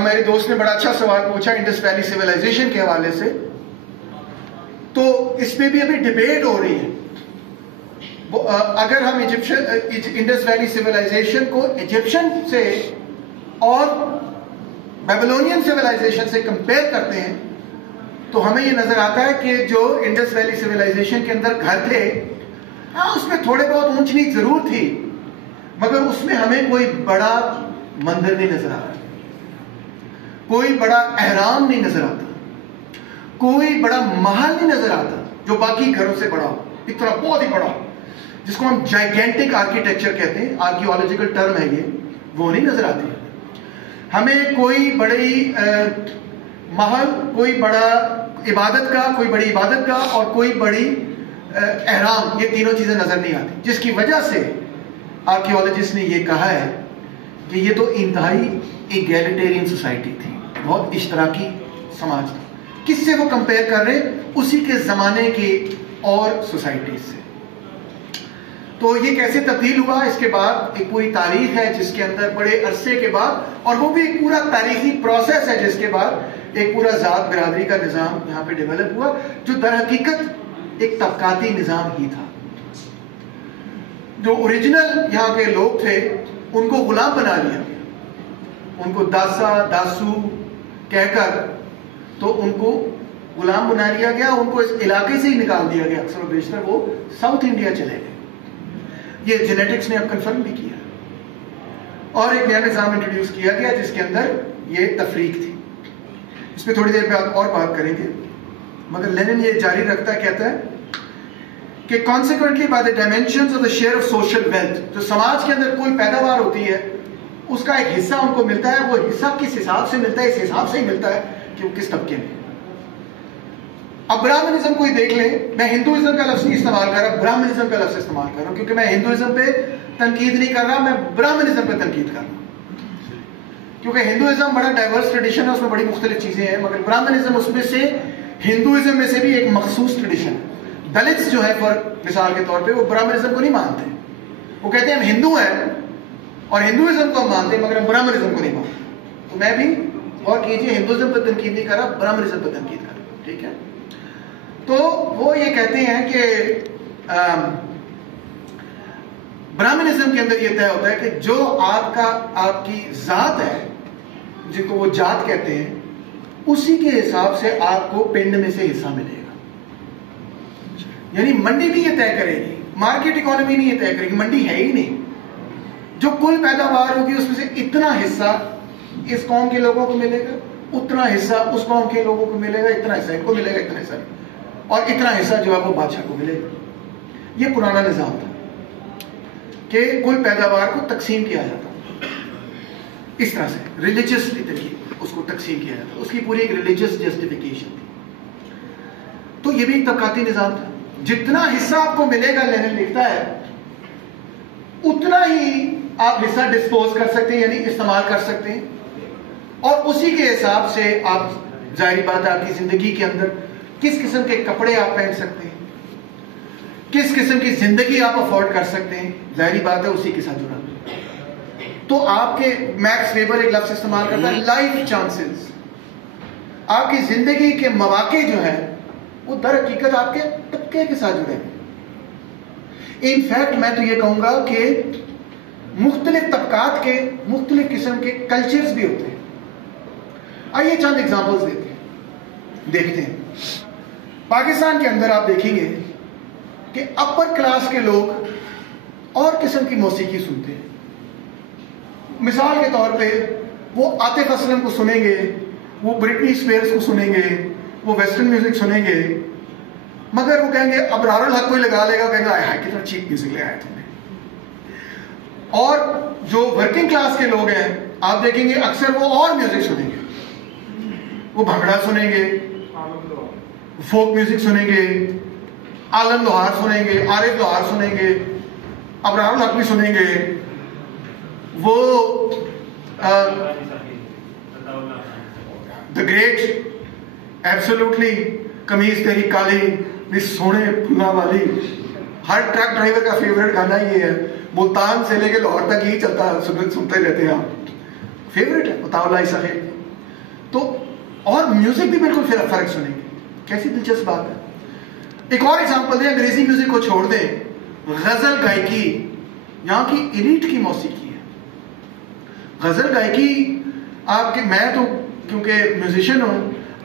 میرے دوست نے بڑا اچھا سوال پوچھا انڈس ویلی سویلائزیشن کے حوالے سے. تو اس پہ بھی ابھی ڈبیٹ ہو رہی ہے. اگر ہم انڈس ویلی سویلائزیشن کو ایجپشن سے اور بیبلونین سویلائزیشن سے کمپیئر کرتے ہیں تو ہمیں یہ نظر آتا ہے کہ جو انڈس ویلی سویلائزیشن کے اندر گھر تھے اس میں تھوڑے بہت اونچ نیچ ضرور تھی, مگر اس میں ہمیں کوئی بڑا مندر نہیں نظر آ رہا, کوئی بڑا احرام نہیں نظر آتا, کوئی بڑا محل نہیں نظر آتا جو باقی گھروں سے بڑا ہو, اتنا بہت ہی بڑا جس کو ہم جائگینٹک آرکیٹیکچر کہتے ہیں, آرکیولوجیکل ٹرم ہے یہ, وہ نہیں نظر آتی. ہمیں کوئی بڑی محل, کوئی بڑا عبادت کا, کوئی بڑی عبادت کا اور کوئی بڑی احرام, یہ تینوں چیزیں نظر نہیں آتی, جس کی وجہ سے آرکیولوجسٹ نے یہ کہا ہے کہ یہ تو انتہائی ایگیلیٹیرین سوسائٹی تھی, بہت اشتراکی سماج تھا. کس سے وہ کمپیئر کر رہے؟ اسی کے زمانے کی اور سوسائٹیز سے. تو یہ کیسے تبدیل ہوا, اس کے بعد ایک پوری تاریخ ہے جس کے اندر بڑے عرصے کے بعد, اور وہ بھی ایک پورا تاریخی پروسیس ہے جس کے بعد ایک پورا ذات برادری کا نظام یہاں پہ ڈیولپ ہوا, جو در حقیقت ایک طبقاتی نظام ہی تھا. جو اوریجنل یہاں کے لوگ تھے ان کو غلام بنا لیا, ان کو داسا داسو کہہ کر تو ان کو غلام بنا لیا گیا, ان کو اس علاقے سے ہی نکال دیا گیا. اکثر و بیشتر وہ ساؤتھ انڈیا چلے گئے. یہ جینیٹکس نے اب کنفرم بھی کیا, اور ایک نیا نظام انٹروڈیوس کیا گیا جس کے اندر یہ تفریق تھی. اس پہ تھوڑی دیر پہ اور بات کریں گے, مگر لینن یہ جاری رکھتا ہے, کہتا ہے کہ consequently by the dimensions of the share of social wealth, جو سماج کے اندر کوئی پیداوار ہوتی ہے اس کا ایک حصہ ان کو ملتا ہے, وہ حصہ کس حساب سے ملتا ہے, اس حساب سے ہی ملتا ہے کہ وہ کس طبقے میں. اب برہمنزم کو ہی دیکھ لیں, میں ہندوازم کا لفظ نہیں استعمال کر رہا, برہمنزم کا لفظ استعمال کر رہا ہوں, کیونکہ میں ہندوازم پہ تنقید نہیں کر رہا, میں برہمنزم پہ تنقید کر رہا ہوں, کیونکہ ہندوازم بڑا ڈائیورس ٹریڈیشن ہے, اس میں بڑی مختلف چیزیں ہیں, مگر برہمنزم اس میں سے, ہندوازم میں سے بھی ایک مخصوص ٹریڈیشن ہے. دلتس جو ہے فار مثال کے طور پہ وہ برہمنزم کو نہیں مانتے, وہ کہتے ہیں ہم ہندو ہیں اور ہندوازم کو ہم مانتے ہیں مگر ہم برہمنزم کو نہیں مانتے. تو میں بھی غور کیجیے, ہندوازم پہ تنقید نہیں کر رہا, برہمنزم پہ تنقید کر رہا, ٹھیک ہے. تو وہ یہ کہتے ہیں کہ برہمنزم کے اندر یہ طے ہوتا ہے کہ جو آپ کی ذات ہے, جن کو وہ جات کہتے ہیں, اسی کے حساب سے آپ کو پنڈ میں سے حصہ ملے گا. یعنی منڈی نہیں یہ طے کرے گی, مارکیٹ اکانومی نہیں یہ طے کرے گی, منڈی ہے ہی نہیں. جو کل پیداوار ہوگی اس میں سے اتنا حصہ اس قوم کے لوگوں کو ملے گا, اتنا حصہ اس قوم کے لوگوں کو ملے گا, اتنا حصہ ان کو ملے گا, اتنا حصہ, اور اتنا حصہ جو ہے وہ بادشاہ کو ملے گا. یہ پرانا نظام تھا کہ کل پیداوار کو تقسیم کیا جاتا, اس طرح سے ریلیجیسلی اس کو تقسیم کیا جاتا, اس کی پوری ایک ریلیجیس جسٹیفیکیشن تھی. تو یہ بھی ایک طبقاتی نظام تھا. جتنا حصہ آپ کو ملے گا, لینن لکھتا ہے, اتنا ہی آپ حصہ ڈسپوز کر سکتے ہیں, یعنی استعمال کر سکتے ہیں, اور اسی کے حساب سے آپ, ظاہری بات ہے, آپ کی زندگی کے اندر کس قسم کے کپڑے آپ پہن سکتے ہیں, کس قسم کی زندگی آپ افورڈ کر سکتے ہیں, ظاہری بات ہے اسی کے ساتھ جڑا. تو آپ کے میکس ویبر ایک لفظ استعمال کرتا ہے, لائف چانسز, آپ کی زندگی کے مواقع جو ہیں وہ در حقیقت آپ کے طبقے کے ساتھ جڑے ہیں. انفیکٹ میں تو یہ کہوں گا کہ مختلف طبقات کے مختلف قسم کے کلچرز بھی ہوتے ہیں. آئیے چند ایگزامپلز دیکھتے ہیں. پاکستان کے اندر آپ دیکھیں گے کہ اپر کلاس کے لوگ اور قسم کی موسیقی سنتے ہیں. مثال کے طور پہ وہ عاطف اسلم کو سنیں گے, وہ برٹنی اسپیئرز کو سنیں گے, وہ ویسٹرن میوزک سنیں گے, مگر وہ کہیں گے ابرار الحق کوئی لگا لے گا, کہیں گے ہائے کتنا چیپ میوزک لگایا تم نے. اور جو ورکنگ کلاس کے لوگ ہیں آپ دیکھیں گے اکثر وہ اور میوزک سنیں گے, وہ بھنگڑا سنیں گے, فوک میوزک سنیں گے, عالم لوہار سنیں گے, عارف لوہار سنیں گے, ابرار الحق بھی سنیں گے, وہ دا گریٹ ایبسولوٹلی قمیض تیری کالی بھی سونے پھلا والی. ہر ٹرک ڈرائیور کا فیوریٹ گانا یہ ہے, ملتان سے لے کے لاہور تک یہی چلتا, سنتے رہتے ہیں آپ. फेवरेट है, उतावलाई साहेब। तो और म्यूजिक भी बिल्कुल फिर फर्क सुनेंगे, कैसी दिलचस्प बात है। एक और एग्जांपल दें, अंग्रेजी म्यूजिक को छोड़ दें, गजल गायकी यहाँ की एलीट की मौसीकी है। गजल गायकी आपके, मैं तो क्योंकि म्यूजिशियन हूँ,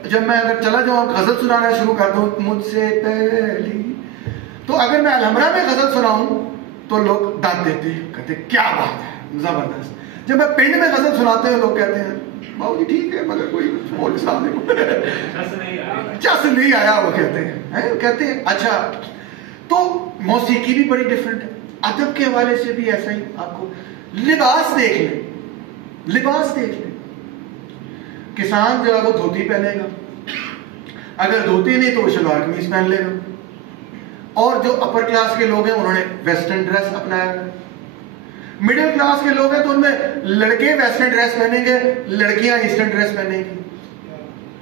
जब मैं अगर चला जाऊँ गजल सुनाना शुरू कर दूँ, मुझसे पहली, तो अगर मैं अलहमरा में गजल सुनाऊं तो लोग दांत देते हैं, कहते हैं क्या बात है, जबरदस्त। जब मैं पिंड में गजल सुनाते हैं लोग कहते हैं बाबू जी ठीक है, मगर कोई और चस नहीं आया, वो कहते हैं अच्छा। तो मौसीकी भी बड़ी डिफरेंट है। अदब के हवाले से भी ऐसा ही। आपको लिबास देख लें, लिबास देख लें, किसान जो है वो धोती पहनेगा, अगर धोती नहीं तो वो शलवार कमीज पहन लेगा। और जो अपर क्लास के लोग हैं उन्होंने वेस्टर्न ड्रेस अपनाया है। मिडिल क्लास के लोग हैं तो उनमें लड़के वेस्टर्न ड्रेस पहनेंगे, लड़कियां ईस्टर्न ड्रेस पहनेंगी।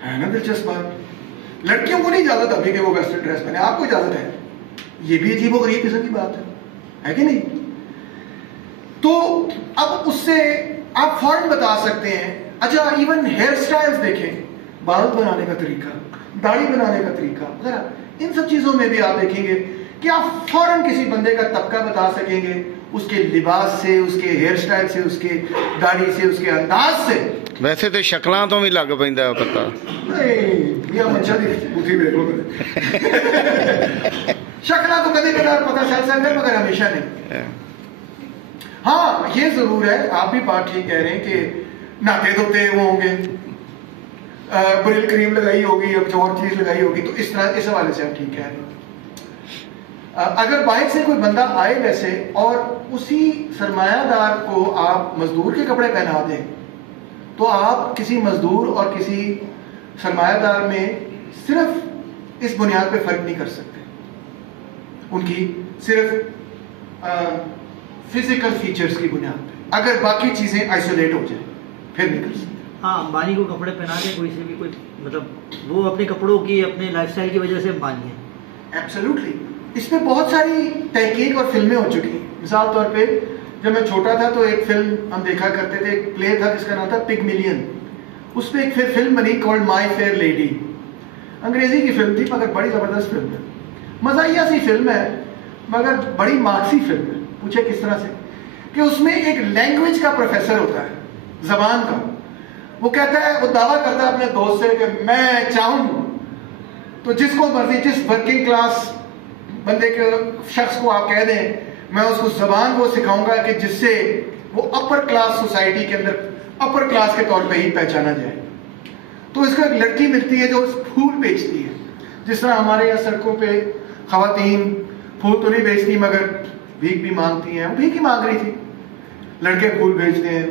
है ना दिलचस्प बात। लड़कियों को नहीं इजाजत अभी कि वो वेस्टर्न ड्रेस पहने, आपको इजाजत है। ये भी अजीब गरीब किस्म की बात है कि नहीं। तो अब उससे आप फौरन बता सकते हैं। अच्छा, इवन हेयर स्टाइल्स देखें, बाल बनाने का तरीका, दाढ़ी बनाने का तरीका, इन सब चीजों में भी आप देखेंगे कि आप फौरन किसी बंदे का तबका बता सकेंगे उसके लिबास से, उसके हेयर स्टाइल से, उसके दाढ़ी से, उसके अंदाज से। वैसे तो शक्लां तो भी लग पैंदा पता नहीं, मंशा दी बुद्धि देख लो। शक्लां तो कभी कदार पता चल सकता है मगर हमेशा नहीं। हाँ, ये जरूर है, आप भी बात ठीक कह रहे हैं कि नाते धोते वो होंगे, ब्रिल क्रीम लगाई होगी या कुछ और चीज लगाई होगी, तो इस तरह इस हवाले से आप ठीक कह रहे हैं। अगर बाइक से कोई बंदा आए वैसे और उसी सरमायादार को आप मजदूर के कपड़े पहना दें, तो आप किसी मजदूर और किसी सरमायादार में सिर्फ इस बुनियाद पे फर्क नहीं कर सकते, उनकी सिर्फ फिजिकल फीचर्स की बुनियाद पे। अगर बाकी चीजें आइसोलेट हो जाए फिर नहीं कर सकते। हाँ, अंबानी को कपड़े पहना के कोई से भी कोई मतलब वो अपने कपड़ों की, अपने लाइफस्टाइल की वजह से अंबानी है। एब्सोल्युटली। इसमें बहुत सारी तहकीक और फिल्में हो चुकी हैं। मिसाल तौर पे जब मैं छोटा था तो एक फिल्म हम देखा करते थे, एक प्ले था जिसका नाम था पिगमिलियन। उस पर एक फिल्म बनी कॉल्ड माई फेयर लेडी। अंग्रेजी की फिल्म थी मगर बड़ी जबरदस्त फिल्म है, मजाहिया सी फिल्म है मगर बड़ी मार्क्सी फिल्म है। पूछे किस तरह से कि उसमें एक लैंग्वेज का प्रोफेसर होता है, जबान का। वो कहता है, वो दावा करता है अपने दोस्त से कि मैं चाहूं तो जिसको मर्जी, जिस वर्किंग क्लास बंदे के शख्स को आप कह दें, मैं उसको जबान को सिखाऊंगा कि जिससे वो अपर क्लास सोसाइटी के अंदर अपर क्लास के तौर पे ही पहचाना जाए। तो इसको एक लड़की मिलती है जो फूल बेचती है, जिस तरह हमारे यहाँ सड़कों पे खवातीन फूल तो नहीं बेचती मगर भीख भी मांगती हैं। वो भीख ही मांग रही थी, लड़के फूल बेचते हैं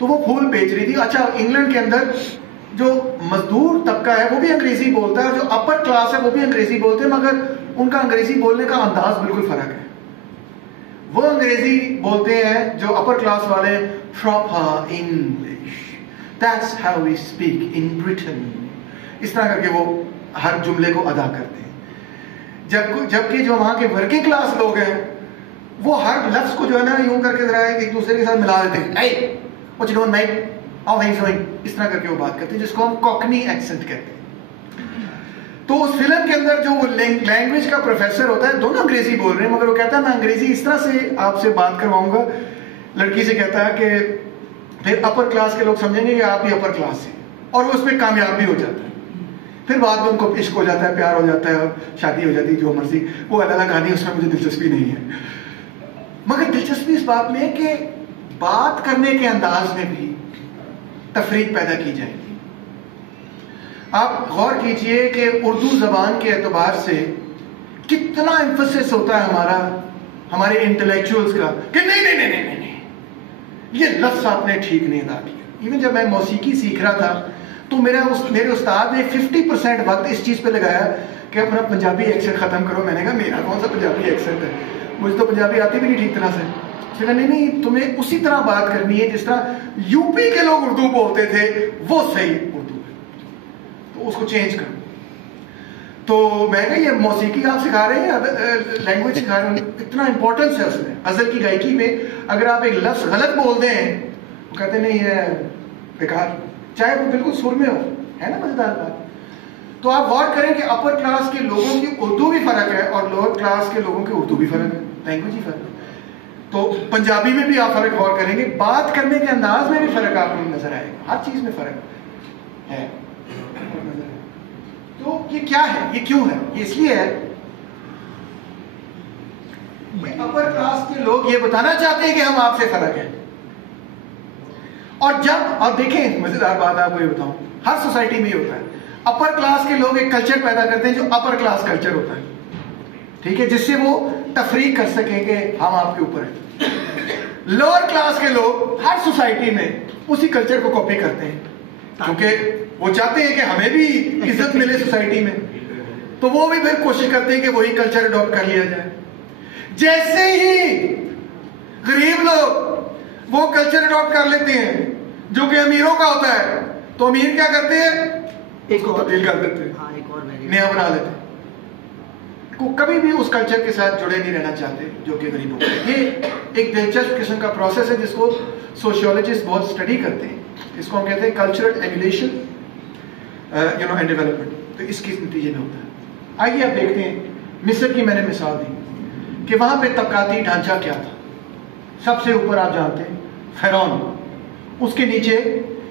तो वो फूल बेच रही थी। अच्छा, इंग्लैंड के अंदर जो मजदूर तबका है वो भी अंग्रेजी बोलता है और जो अपर क्लास है वो भी अंग्रेजी बोलते हैं, मगर उनका अंग्रेजी बोलने का अंदाज बिल्कुल फर्क है। वो अंग्रेजी बोलते हैं जो अपर क्लास वाले, proper English, that's how we speak in Britain, इस तरह करके वो हर जुमले को अदा करते हैं। जबकि जो वहां के वर्किंग क्लास लोग हैं वो हर लफ्ज को जो है ना यूं करके जरा एक दूसरे के साथ मिला देते हैं। What you doing, mate? How are you doing? इस तरह करके वो बात करते हैं, जिसको हम कॉकनी एक्सेंट कहते हैं। तो उस फिल्म के अंदर जो वो लैंग्वेज का प्रोफेसर होता है, दोनों अंग्रेजी बोल रहे हैं मगर वो कहता है मैं अंग्रेजी इस तरह से आपसे बात करवाऊंगा, लड़की से कहता है कि फिर अपर क्लास के लोग समझेंगे कि आप भी अपर क्लास से, और वो उसमें कामयाब भी हो जाता है। फिर बाद में उनको इश्क हो जाता है, प्यार हो जाता है, शादी हो जाती है, जो मर्जी, वो अलग कहानी, उसमें मुझे दिलचस्पी नहीं है। मगर दिलचस्पी इस बात में है कि बात करने के अंदाज में भी तफरीक पैदा की जाएगी। आप गौर कीजिए कि उर्दू जबान के एतबार से कितना एम्फसिस होता है हमारे इंटेलेक्चुअल्स का कि नहीं नहीं नहीं नहीं नहीं, ये लफ्ज आपने ठीक नहीं अदा किया। इवन जब मैं मौसीकी सीख रहा था तो मेरे उस्ताद ने 50% वक्त इस चीज पे लगाया कि अपना पंजाबी एक्सेंट खत्म करो। मैंने कहा मेरा कौन सा पंजाबी एक्सेंट है, मुझे तो पंजाबी आती भी नहीं ठीक तरह से। नहीं, तुम्हें उसी तरह बात करनी है जिस तरह यूपी के लोग उर्दू बोलते थे, वो सही उर्दू है, तो उसको चेंज करो। तो मैं कहा ये मौसीकी आप सिखा रहे हैं, लैंग्वेज सिखा रहे हैं, इतना इंपॉर्टेंस है उसमें। गजल की गायकी में अगर आप एक लफ्ज गलत बोल दें, कहते नहीं है बेकार, चाहे वो बिल्कुल सुर में हो, है ना मजेदार बात। तो आप गौर करें कि अपर क्लास के लोगों की उर्दू भी फर्क है और लोअर क्लास के लोगों की उर्दू भी फर्क है, लैंग्वेज ही फर्क है। तो पंजाबी में भी आप फर्क गौर करेंगे, बात करने के अंदाज में भी फर्क आपको नजर आएगा, हर चीज में फर्क है। तो ये क्या है, ये क्यों है? ये इसलिए है, ये अपर क्लास के लोग ये बताना चाहते हैं कि हम आपसे फर्क है। और जब आप देखें, मजेदार बात आपको ये बताऊं, हर सोसाइटी में ये होता है, अपर क्लास के लोग एक कल्चर पैदा करते हैं जो अपर क्लास कल्चर होता है, ठीक है, जिससे वो तफरीक कर सकें कि हम आपके ऊपर हैं। लोअर क्लास के लोग हर सोसाइटी में उसी कल्चर को कॉपी करते हैं, क्योंकि वो चाहते हैं कि हमें भी इज्जत मिले सोसाइटी में, तो वो भी फिर कोशिश करते हैं कि वही कल्चर अडॉप्ट कर लिया जाए। जैसे ही गरीब लोग वो कल्चर अडॉप्ट कर लेते हैं जो कि अमीरों का होता है, तो अमीर क्या करते हैं, एक और तब्दील कर देते हैं, एक और नया बना लेते हैं, को कभी भी उस कल्चर के साथ जुड़े नहीं रहना चाहते जो कि गरीबों को। ये एक दिलचस्प किस्म का प्रोसेस है जिसको सोशियोलॉजिस्ट बहुत स्टडी करते हैं, इसको हम कहते हैं कल्चरल एमुलेशन एंड डेवलपमेंट। तो इसके नतीजे में होता है। आइए आप देखते हैं, मिस्र की मैंने मिसाल दी कि वहां पे तबकाती ढांचा क्या था। सबसे ऊपर आप जानते हैं फिरौन, उसके नीचे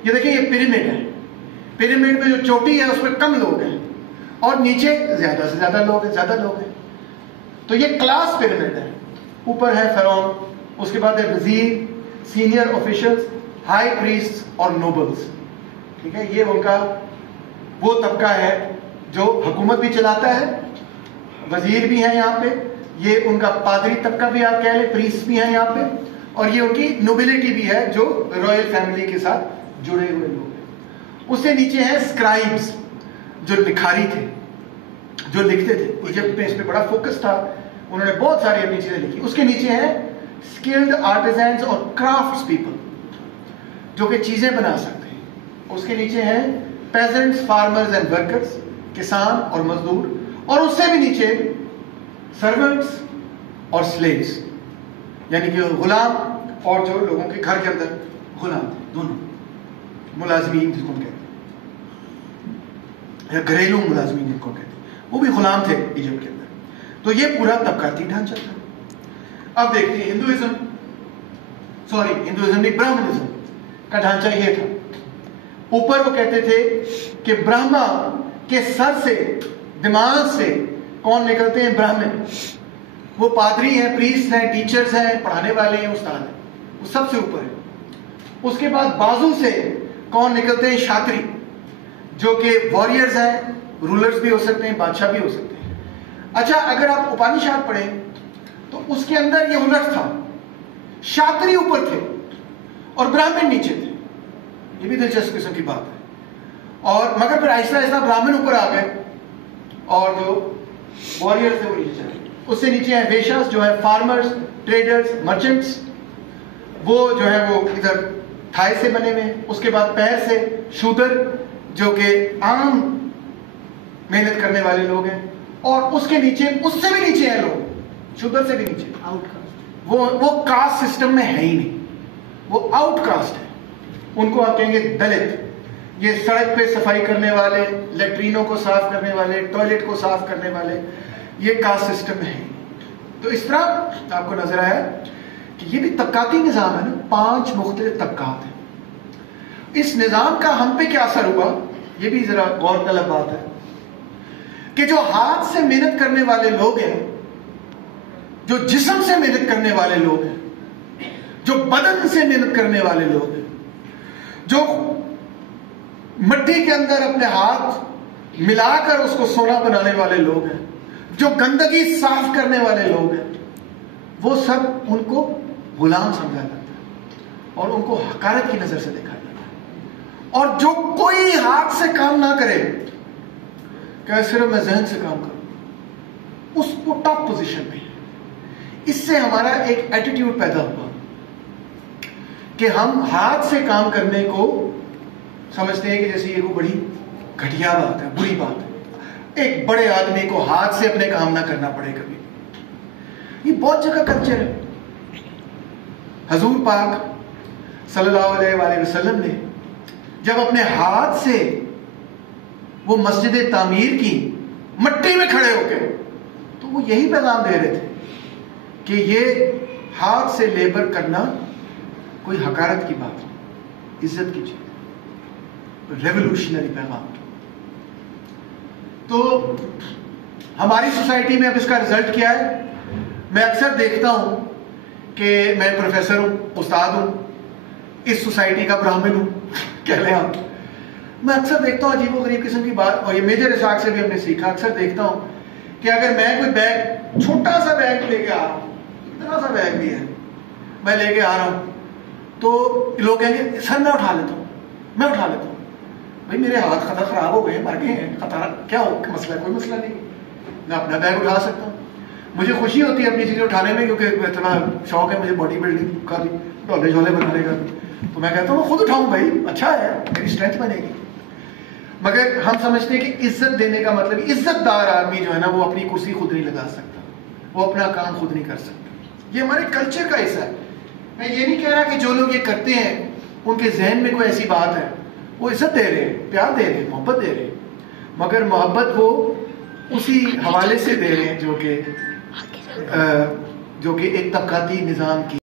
ये देखिए ये पिरामिड है, पिरामिड में जो चोटी है उस पर कम लोग हैं और नीचे ज्यादा से ज्यादा लोग हैं, ज्यादा लोग हैं। तो ये क्लास पिरामिड है। ऊपर है फिरौन, उसके बाद है वजीर, सीनियर ऑफिशियल्स, हाई प्रीस्ट और नोबल्स, ठीक है। ये उनका वो तबका है जो हुकूमत भी चलाता है, वजीर भी है यहाँ पे, ये उनका पादरी तबका भी आप कह लें, प्रीस्ट भी है यहाँ पे, और ये उनकी नोबिलिटी भी है जो रॉयल फैमिली के साथ जुड़े हुए लोग हैं। उससे नीचे हैं स्क्राइब्स जो लिखारी थे, जो लिखते थे। इजिप्ट में इस पे बड़ा फोकस था, उन्होंने बहुत सारी अपनी चीजें लिखी। उसके नीचे हैं स्किल्ड आर्टिजन्स और क्राफ्ट्स पीपल जो कि चीजें बना सकते हैं। उसके नीचे हैं पेजेंट्स, फार्मर्स एंड वर्कर्स, किसान और मजदूर। और उससे भी नीचे सर्वेंट्स और स्लेव्स, यानी कि गुलाम और जो लोगों के घर के अंदर गुलाम थे, दोनों मुलाजमीन जिसको हम कहते हैं, या घरेलू मुलाजमीन जिनको कहते हैं, वो भी गुलाम थे इजिप्ट के अंदर। तो ये पूरा तबकाती ढांचा था। अब देखते हैं हिंदुइज्म नहीं, ब्राह्मणिज्म का ढांचा ये था। ऊपर वो कहते थे कि ब्रह्मा के सर से, दिमाग से कौन निकलते हैं, ब्राह्मण। वो पादरी हैं, प्रीस्ट हैं, टीचर्स हैं, पढ़ाने वाले हैं, उस्ताद हैं, वो सबसे ऊपर है। उसके बाद बाजू से कौन निकलते हैं, क्षात्री, जो कि वॉरियर्स हैं, रूलर्स भी हो सकते हैं, बादशाह भी हो सकते हैं। अच्छा, अगर आप उपनिषद पढ़ें तो उसके अंदर ये उलट था, क्षात्री ऊपर थे और ब्राह्मण नीचे थे। ये भी दिलचस्प किस्म की बात है। और मगर फिर आहिस्ता आहिस्ता ब्राह्मण ऊपर आ गए और जो वॉरियर्स थे वो नीचे चले। उससे नीचे हैं वेश्यास जो है फार्मर्स, ट्रेडर्स, मर्चेंट्स, वो जो है वो इधर थाई से बने हुए हैं। उसके बाद पैर से शूदर जो कि आम मेहनत करने वाले लोग हैं। और उसके नीचे, उससे भी नीचे हैं लोग, शूदर से भी नीचे, आउटकास्ट। वो कास्ट सिस्टम में है ही नहीं, वो आउटकास्ट है। उनको आप कहेंगे दलित। ये सड़क पे सफाई करने वाले, लेट्रिनों को साफ करने वाले, टॉयलेट को साफ करने वाले, ये कास्ट सिस्टम है। तो इस तरह आपको नजर आया कि ये भी तबकाती निजाम है ना, 5 मुख्तलिफ तबकात हैं। इस निजाम का हम पे क्या असर हुआ, ये भी जरा गौर तलब बात है कि जो हाथ से मेहनत करने वाले लोग हैं, जो जिस्म से मेहनत करने वाले लोग हैं, जो बदन से मेहनत करने वाले लोग हैं, जो मिट्टी के अंदर अपने हाथ मिलाकर उसको सोना बनाने वाले लोग हैं, जो गंदगी साफ करने वाले लोग हैं, वो सब उनको गुलाम समझा जाता है और उनको हकारत की नजर से देखा जाता है। और जो कोई हाथ से काम ना करे, क्या सिर्फ मैं जहन से काम करूं, उसको टॉप पोजीशन पे। इससे हमारा एक एटीट्यूड पैदा हुआ कि हम हाथ से काम करने को समझते हैं कि जैसे ये कोई बड़ी घटिया बात है, बुरी बात है। एक बड़े आदमी को हाथ से अपने काम ना करना पड़े कभी, ये बहुत जगह कल्चर है। हजूर पाक صلی اللہ علیہ وسلم نے جب اپنے ہاتھ سے وہ مسجد تعمیر کی مٹی میں کھڑے ہو کے، تو وہ یہی پیغام دے رہے تھے کہ یہ ہاتھ سے لیبر کرنا کوئی حقارت کی بات نہیں، عزت کی چیز، ریولوشنری پیغام۔ تو ہماری سوسائٹی میں اب اس کا رزلٹ کیا ہے؟ میں اکثر دیکھتا ہوں کہ میں پروفیسر ہوں، استاد ہوں، اس سوسائٹی کا برہمن ہوں کہہ لیں آپ، میں اکثر دیکھتا ہوں عجیب و غریب قسم کی بات، اور یہ میجر اسحاق سے بھی ہم نے سیکھا، اکثر دیکھتا ہوں کہ اگر میں کوئی بیگ، چھوٹا سا بیگ لے کے آ رہا ہوں، اتنا سا بیگ بھی ہے، میں لے کے آ رہا ہوں، تو لوگ کہیں گے سر میں اٹھا لیتا ہوں، میں اٹھا لیتا ہوں۔ بھائی میرے ہاتھ خطر خراب ہو گئے، مر گئے ہیں، خطرہ کیا ہو مسئلہ؟ کوئی مسئلہ نہیں، میں اپنا بیگ اٹھا سکتا ہوں۔ مجھے خوشی ہوتی ہے اپنی چیزیں اٹھانے میں، کیونکہ اتنا شوق ہے مجھے باڈی بلڈنگ کا بھی، ڈولے جھولے بنانے کا بھی، تو میں کہتا ہوں میں خود اٹھاؤں بھائی، اچھا ہے، میری اسٹرینتھ بنے گی۔ مگر ہم سمجھتے ہیں کہ عزت دینے کا مطلب، عزت دار آدمی جو ہے نا وہ اپنی کرسی خود نہیں لگا سکتا، وہ اپنا کام خود نہیں کر سکتا، یہ ہمارے کلچر کا حصہ ہے۔ میں یہ نہیں کہہ رہا کہ جو لوگ یہ کرتے ہیں ان کے ذہن میں کوئی ایسی بات ہے، وہ عزت دے رہے ہیں، پیار دے رہے ہیں، محبت دے رہے ہیں، مگر محبت وہ اسی حوالے سے دے رہے ہیں جو کہ ایک طبقاتی نظام کی